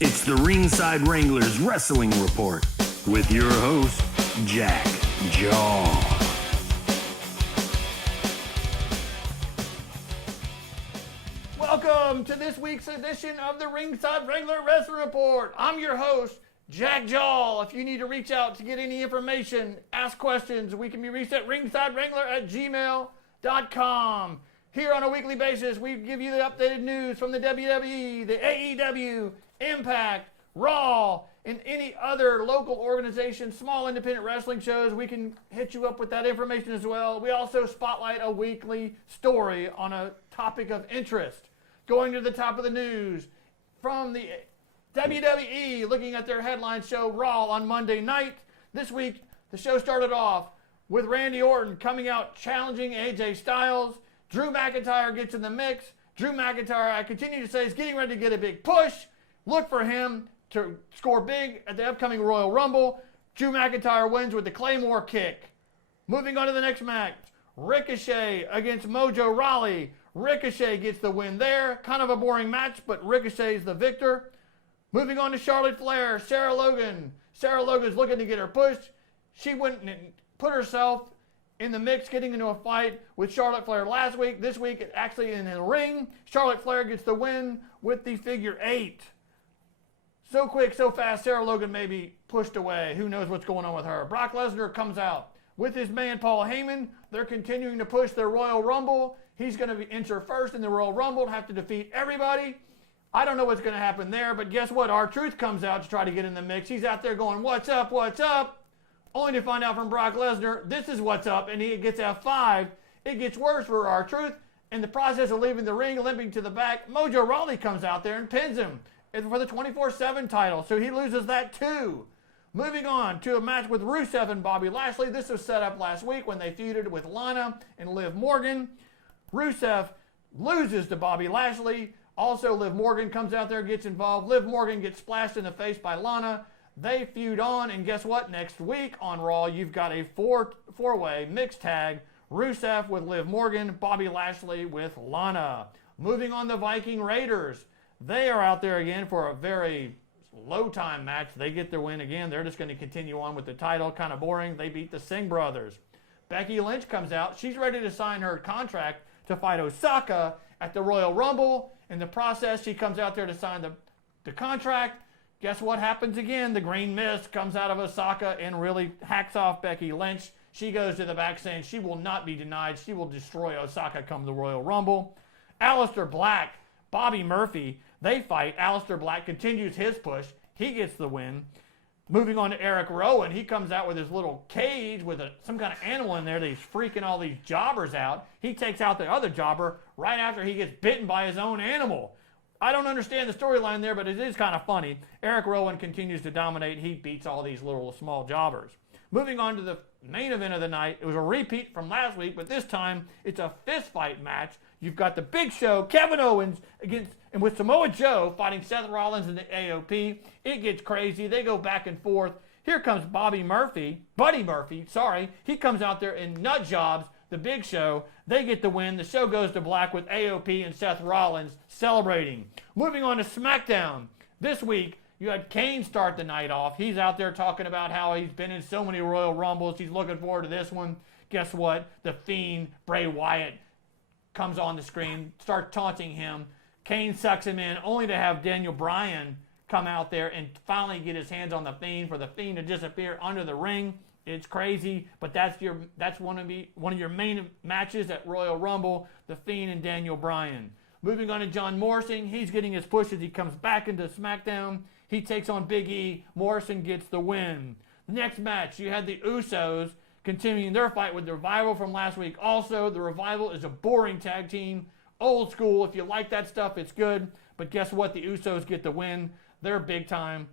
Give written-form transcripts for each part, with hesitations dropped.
It's the Ringside Wranglers Wrestling Report with your host, Jack Jaw. Welcome to this week's edition of the Ringside Wrangler Wrestling Report. I'm your host, Jack Jaw. If you need to reach out to get any information, ask questions, we can be reached at ringsidewrangler@gmail.com. Here on a weekly basis, we give you the updated news from the WWE, the AEW, Impact, Raw, and any other local organization, small independent wrestling shows. We can hit you up with that information as well. We also spotlight a weekly story on a topic of interest. Going to the top of the news, from the WWE, looking at their headline show, Raw, on Monday night. This week, the show started off with Randy Orton coming out challenging AJ Styles. Drew McIntyre gets in the mix. Drew McIntyre, I continue to say, is getting ready to get a big push. Look for him to score big at the upcoming Royal Rumble. Drew McIntyre wins with the Claymore kick. Moving on to the next match, Ricochet against Mojo Rawley. Ricochet gets the win there. Kind of a boring match, but Ricochet's the victor. Moving on to Charlotte Flair, Sarah Logan. Sarah Logan's looking to get her pushed. She went and put herself in the mix, getting into a fight with Charlotte Flair last week. This week, actually in the ring, Charlotte Flair gets the win with the figure 8. So quick, so fast, Sarah Logan may be pushed away. Who knows what's going on with her? Brock Lesnar comes out with his man Paul Heyman. They're continuing to push their Royal Rumble. He's going to enter first in the Royal Rumble and have to defeat everybody. I don't know what's going to happen there, but guess what? R-Truth comes out to try to get in the mix. He's out there going, what's up, what's up? Only to find out from Brock Lesnar, this is what's up, and he gets F5. It gets worse for R-Truth. In the process of leaving the ring, limping to the back, Mojo Rawley comes out there and pins him for the 24/7 title, so he loses that too. Moving on to a match with Rusev and Bobby Lashley. This was set up last week when they feuded with Lana and Liv Morgan. Rusev loses to Bobby Lashley. Also, Liv Morgan comes out there and gets involved. Liv Morgan gets splashed in the face by Lana. They feud on, and guess what? Next week on Raw, you've got a four-way mixed tag. Rusev with Liv Morgan, Bobby Lashley with Lana. Moving on, the Viking Raiders. They are out there again for a very low-time match. They get their win again. They're just going to continue on with the title. Kind of boring. They beat the Singh brothers. Becky Lynch comes out. She's ready to sign her contract to fight Osaka at the Royal Rumble. In the process, she comes out there to sign the contract. Guess what happens again? The green mist comes out of Osaka and really hacks off Becky Lynch. She goes to the back saying she will not be denied. She will destroy Osaka come the Royal Rumble. Aleister Black, Bobby Murphy, they fight. Aleister Black continues his push. He gets the win. Moving on to Eric Rowan, he comes out with his little cage with some kind of animal in there that he's freaking all these jobbers out. He takes out the other jobber right after he gets bitten by his own animal. I don't understand the storyline there, but it is kind of funny. Eric Rowan continues to dominate. He beats all these little small jobbers. Moving on to the main event of the night. It was a repeat from last week, but this time it's a fist fight match. You've got the Big Show, Kevin Owens, and with Samoa Joe fighting Seth Rollins in the AOP. It gets crazy. They go back and forth. Here comes Buddy Murphy. He comes out there and nut jobs the Big Show. They get the win. The show goes to black with AOP and Seth Rollins celebrating. Moving on to Smackdown. This week, you had Kane start the night off. He's out there talking about how he's been in so many Royal Rumbles. He's looking forward to this one. Guess what? The Fiend, Bray Wyatt, comes on the screen, starts taunting him. Kane sucks him in, only to have Daniel Bryan come out there and finally get his hands on the Fiend for the Fiend to disappear under the ring. It's crazy, but that's one of your main matches at Royal Rumble, the Fiend and Daniel Bryan. Moving on to John Morrison, he's getting his push as he comes back into SmackDown. He takes on Big E. Morrison gets the win. The next match, you had the Usos continuing their fight with the Revival from last week. Also, the Revival is a boring tag team. Old school. If you like that stuff, it's good. But guess what? The Usos get the win. They're big time.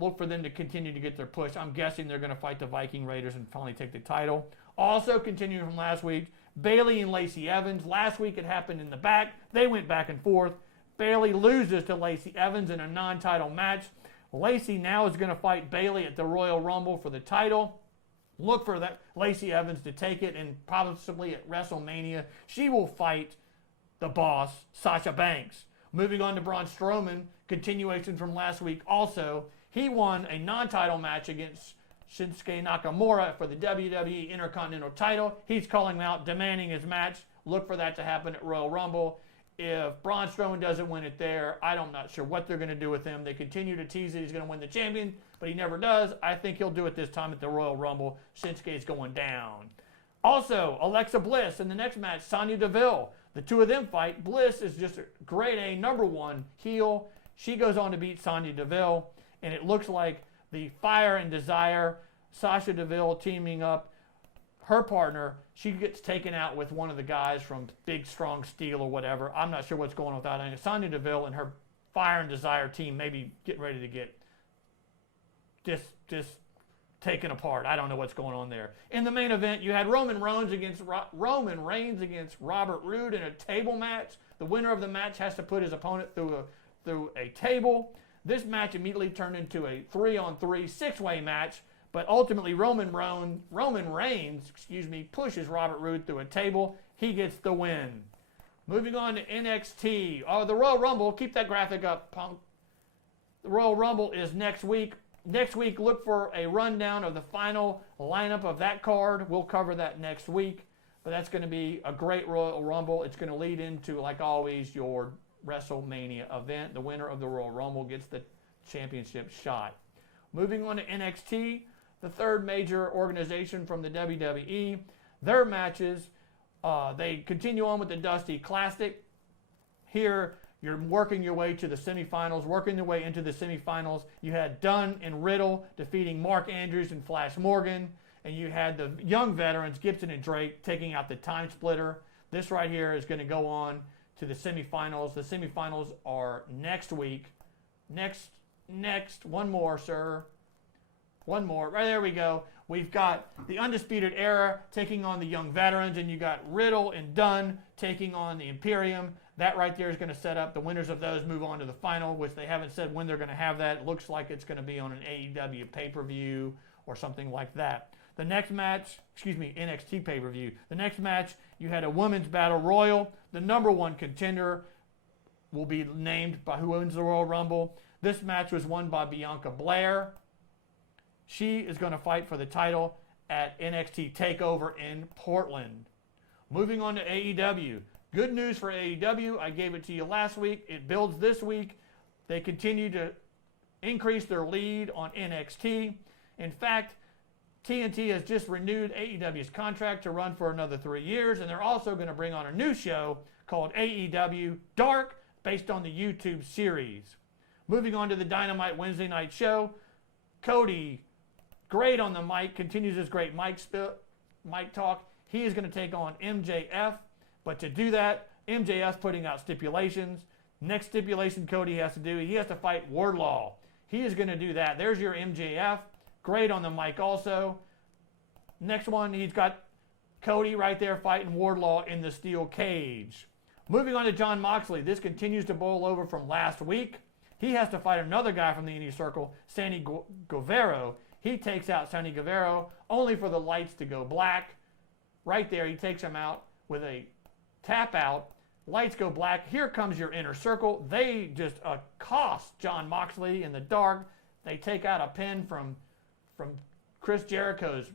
Look for them to continue to get their push. I'm guessing they're going to fight the Viking Raiders and finally take the title. Also, continuing from last week, Bayley and Lacey Evans. Last week it happened in the back. They went back and forth. Bayley loses to Lacey Evans in a non-title match. Lacey now is going to fight Bayley at the Royal Rumble for the title. Look for that Lacey Evans to take it, and possibly at WrestleMania, she will fight the boss, Sasha Banks. Moving on to Braun Strowman, continuation from last week also. He won a non-title match against Shinsuke Nakamura for the WWE Intercontinental title. He's calling him out, demanding his match. Look for that to happen at Royal Rumble. If Braun Strowman doesn't win it there, I'm not sure what they're going to do with him. They continue to tease that he's going to win the champion, but he never does. I think he'll do it this time at the Royal Rumble. Shinsuke's going down. Also, Alexa Bliss in the next match, Sonya Deville. The two of them fight. Bliss is just a grade A #1 heel. She goes on to beat Sonya Deville, and it looks like the Fire and Desire, Sasha Deville teaming up, her partner, she gets taken out with one of the guys from Big Strong Steel or whatever. I'm not sure what's going on with that. Sonya Deville and her Fire and Desire team maybe getting ready to get just taken apart. I don't know what's going on there. In the main event, you had Roman Reigns against Robert Roode in a table match. The winner of the match has to put his opponent through a table. This match immediately turned into a 3-on-3 six-way match, but ultimately Roman Reigns pushes Robert Roode through a table. He gets the win. Moving on to NXT. Oh, the Royal Rumble. Keep that graphic up, Punk. The Royal Rumble is next week. Next week, look for a rundown of the final lineup of that card. We'll cover that next week. But that's going to be a great Royal Rumble. It's going to lead into, like always, your WrestleMania event. The winner of the Royal Rumble gets the championship shot. Moving on to NXT, the third major organization from the WWE. Their matches, they continue on with the Dusty Classic. Here, you're working your way to the semifinals, working your way into the semifinals. You had Dunn and Riddle defeating Mark Andrews and Flash Morgan. And you had the young veterans, Gibson and Drake, taking out the Time Splitter. This right here is going to go on to the semifinals. The semifinals are next week. Next, one more, sir. One more. Right there we go. We've got the Undisputed Era taking on the young veterans, and you got Riddle and Dunn taking on the Imperium. That right there is going to set up the winners of those move on to the final, which they haven't said when they're going to have that. It looks like it's going to be on an AEW pay-per-view or something like that. The next match, NXT pay-per-view. The next match, you had a women's battle royal. The #1 contender will be named by who wins the Royal Rumble. This match was won by Bianca Belair. She is going to fight for the title at NXT TakeOver in Portland. Moving on to AEW. Good news for AEW. I gave it to you last week. It builds this week. They continue to increase their lead on NXT. In fact, TNT has just renewed AEW's contract to run for another 3 years, and they're also going to bring on a new show called AEW Dark, based on the YouTube series. Moving on to the Dynamite Wednesday night show, Cody, great on the mic, continues his great mic talk. He is going to take on MJF, but to do that, MJF's putting out stipulations. Next stipulation Cody has to do, he has to fight Wardlaw. He is going to do that. There's your MJF. Great on the mic also. Next one, he's got Cody right there fighting Wardlaw in the steel cage. Moving on to Jon Moxley. This continues to boil over from last week. He has to fight another guy from the Indie Circle, Sandy Guevara. He takes out Sandy Guevara only for the lights to go black. Right there, he takes him out with a tap out. Lights go black. Here comes your Inner Circle. They just accost Jon Moxley in the dark. They take out a pin from Chris Jericho's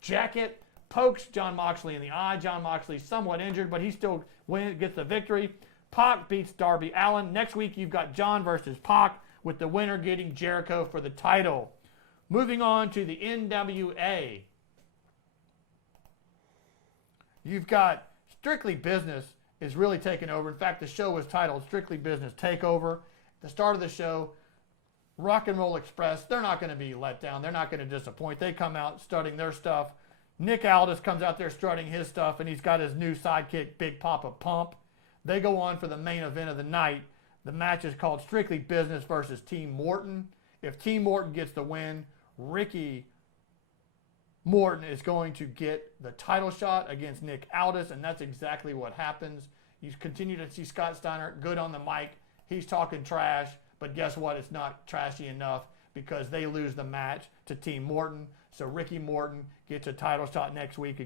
jacket, pokes Jon Moxley in the eye. Jon Moxley's somewhat injured, but he still gets the victory. Pac beats Darby Allin. Next week, you've got John versus Pac, with the winner getting Jericho for the title. Moving on to the NWA. You've got Strictly Business is really taking over. In fact, the show was titled Strictly Business Takeover. At the start of the show, Rock and Roll Express, they're not going to be let down. They're not going to disappoint. They come out strutting their stuff. Nick Aldis comes out there strutting his stuff, and he's got his new sidekick, Big Papa Pump. They go on for the main event of the night. The match is called Strictly Business versus Team Morton. If Team Morton gets the win, Ricky Morton is going to get the title shot against Nick Aldis, and that's exactly what happens. You continue to see Scott Steiner good on the mic. He's talking trash. But guess what? It's not trashy enough because they lose the match to Team Morton. So Ricky Morton gets a title shot next week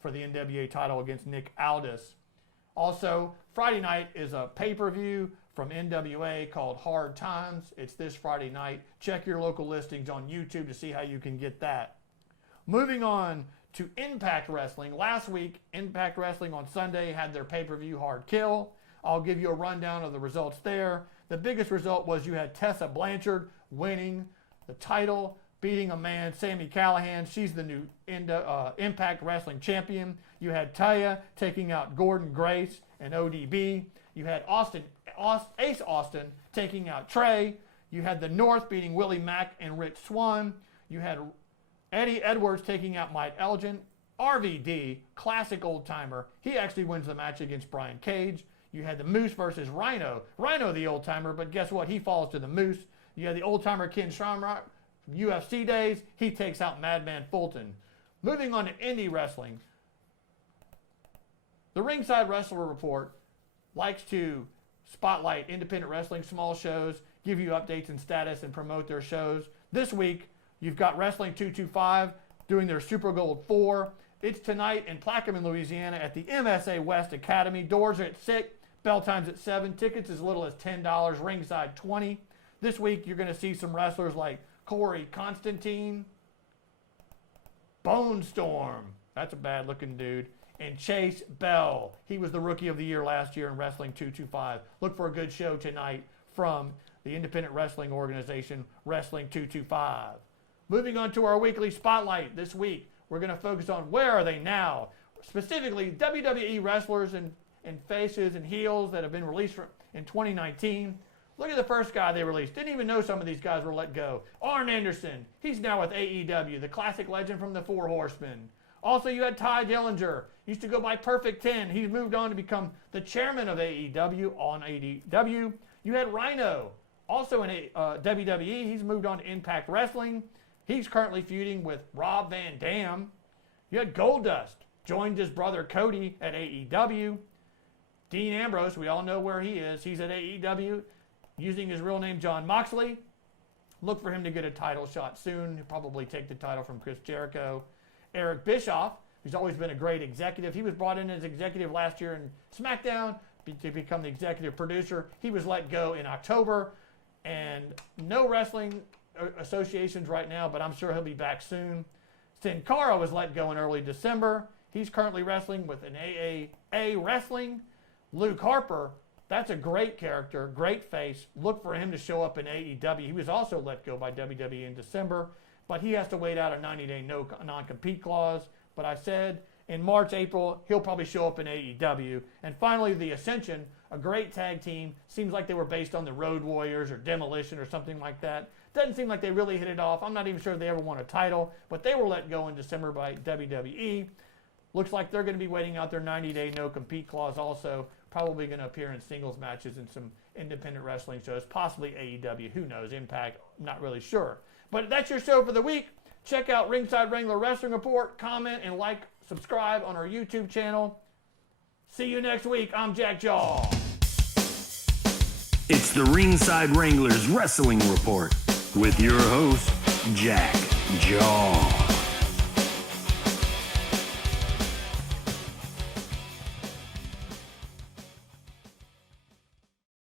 for the NWA title against Nick Aldis. Also, Friday night is a pay-per-view from NWA called Hard Times. It's this Friday night. Check your local listings on YouTube to see how you can get that. Moving on to Impact Wrestling. Last week, Impact Wrestling on Sunday had their pay-per-view Hard Kill. I'll give you a rundown of the results there. The biggest result was you had Tessa Blanchard winning the title, beating a man, Sami Callihan. She's the new Impact Wrestling champion. You had Taya taking out Gordon Grace and ODB. You had Ace Austin taking out Trey. You had the North beating Willie Mack and Rich Swann. You had Eddie Edwards taking out Mike Elgin. RVD, classic old timer. He actually wins the match against Brian Cage. You had the Moose versus Rhino. Rhino, the old timer, but guess what? He falls to the Moose. You had the old timer Ken Shamrock from UFC days. He takes out Madman Fulton. Moving on to indie wrestling. The Ringside Wrestler Report likes to spotlight independent wrestling, small shows, give you updates and status, and promote their shows. This week, you've got Wrestling 225 doing their Super Gold 4. It's tonight in Plaquemine, Louisiana at the MSA West Academy. Doors are at 6, bell time's at 7. Tickets as little as $10, ringside $20. This week, you're going to see some wrestlers like Corey Constantine, Bone Storm, that's a bad-looking dude, and Chase Bell. He was the Rookie of the Year last year in Wrestling 225. Look for a good show tonight from the independent wrestling organization, Wrestling 225. Moving on to our weekly spotlight this week, we're going to focus on where are they now, specifically WWE wrestlers and faces and heels that have been released in 2019. Look at the first guy they released. Didn't even know some of these guys were let go. Arn Anderson. He's now with AEW, the classic legend from the Four Horsemen. Also, you had Ty Dillinger. Used to go by Perfect 10. He's moved on to become the chairman of AEW on AEW. You had Rhino. Also in WWE. He's moved on to Impact Wrestling. He's currently feuding with Rob Van Dam. You had Goldust. Joined his brother Cody at AEW. Dean Ambrose, we all know where he is. He's at AEW. Using his real name, John Moxley. Look for him to get a title shot soon. He'll probably take the title from Chris Jericho. Eric Bischoff, who's always been a great executive. He was brought in as executive last year in Smackdown to become the executive producer. He was let go in October. And no wrestling associations right now, but I'm sure he'll be back soon. Sin Cara was let go in early December. He's currently wrestling with an AAA Wrestling. Luke Harper, that's a great character, great face. Look for him to show up in AEW. He was also let go by WWE in December, but he has to wait out a 90-day non-compete clause. But I said in March, April, he'll probably show up in AEW. And finally, the Ascension, a great tag team. Seems like they were based on the Road Warriors or Demolition or something like that. Doesn't seem like they really hit it off. I'm not even sure they ever won a title, but they were let go in December by WWE. Looks like they're going to be waiting out their 90-day no-compete clause also. Probably going to appear in singles matches and some independent wrestling shows, possibly AEW. Who knows? Impact, not really sure. But that's your show for the week. Check out Ringside Wrangler Wrestling Report. Comment and like, subscribe on our YouTube channel. See you next week. I'm Jack Jaw. It's the Ringside Wranglers Wrestling Report with your host, Jack Jaw.